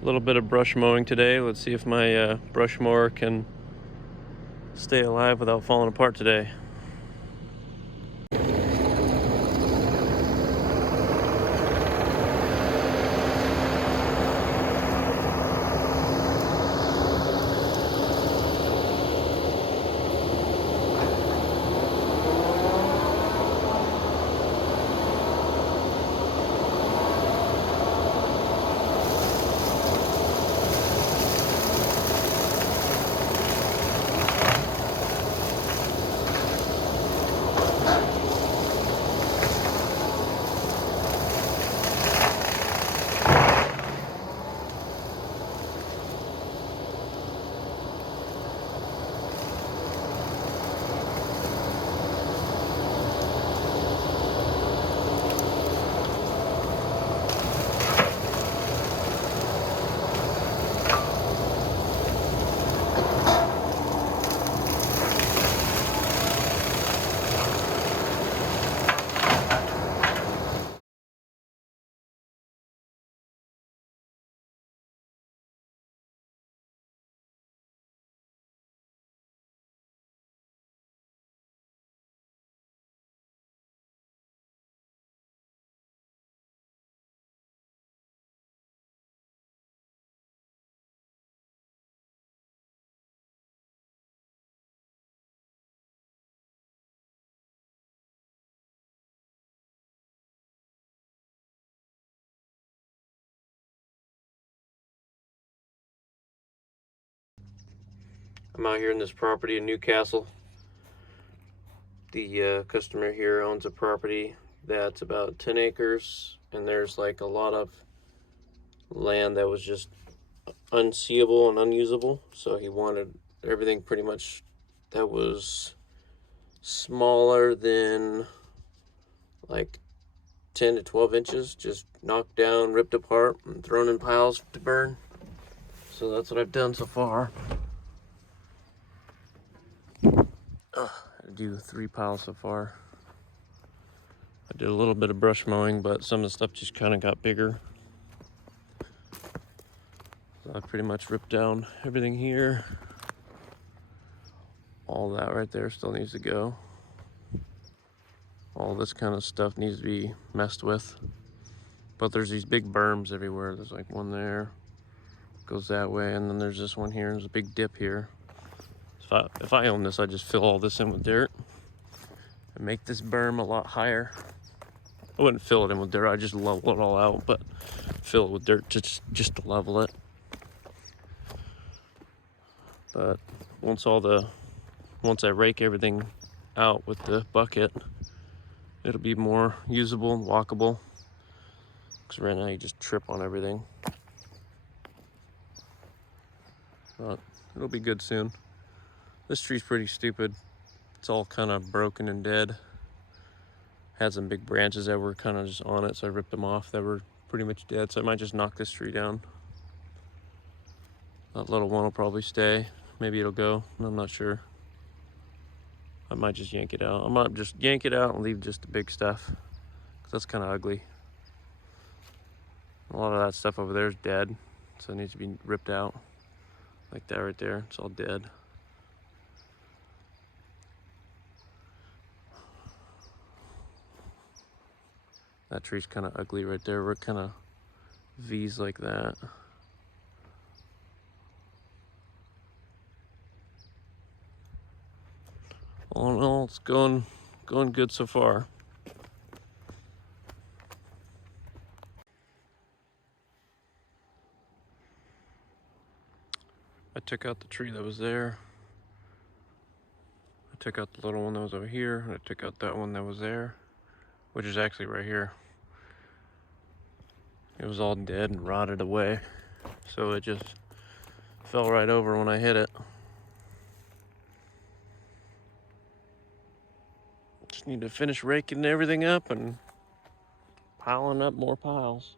A little bit of brush mowing today. Let's see if my brush mower can stay alive without falling apart today. I'm out here in this property in Newcastle. The customer here owns a property that's about 10 acres, and there's like a lot of land that was just unseeable and unusable. So he wanted everything pretty much that was smaller than like 10 to 12 inches just knocked down, ripped apart, and thrown in piles to burn. So that's what I've done so far. I do 3 piles so far. I did a little bit of brush mowing, but some of the stuff just kind of got bigger. So I pretty much ripped down everything here. All that right there still needs to go. All this kind of stuff needs to be messed with. But there's these big berms everywhere. There's like one there, goes that way, and then there's this one here. There's a big dip here. So if I own this, I'd just fill all this in with dirt and make this berm a lot higher. I wouldn't fill it in with dirt, I'd just level it all out, but fill it with dirt just to level it. But once I rake everything out with the bucket, it'll be more usable and walkable. Because right now you just trip on everything. But it'll be good soon. This tree's pretty stupid. It's all kind of broken and dead. Had some big branches that were kind of just on it, so I ripped them off. That were pretty much dead, so I might just knock this tree down. That little one will probably stay. Maybe it'll go, I'm not sure. I might just yank it out. I might just yank it out and leave just the big stuff, because that's kind of ugly. A lot of that stuff over there is dead, so it needs to be ripped out. Like that right there, it's all dead. That tree's kind of ugly right there. We're kind of V's like that. All in all, it's going good so far. I took out the tree that was there. I took out the little one that was over here, and I took out that one that was there, which is actually right here. It was all dead and rotted away, so it just fell right over when I hit it. Just need to finish raking everything up and piling up more piles.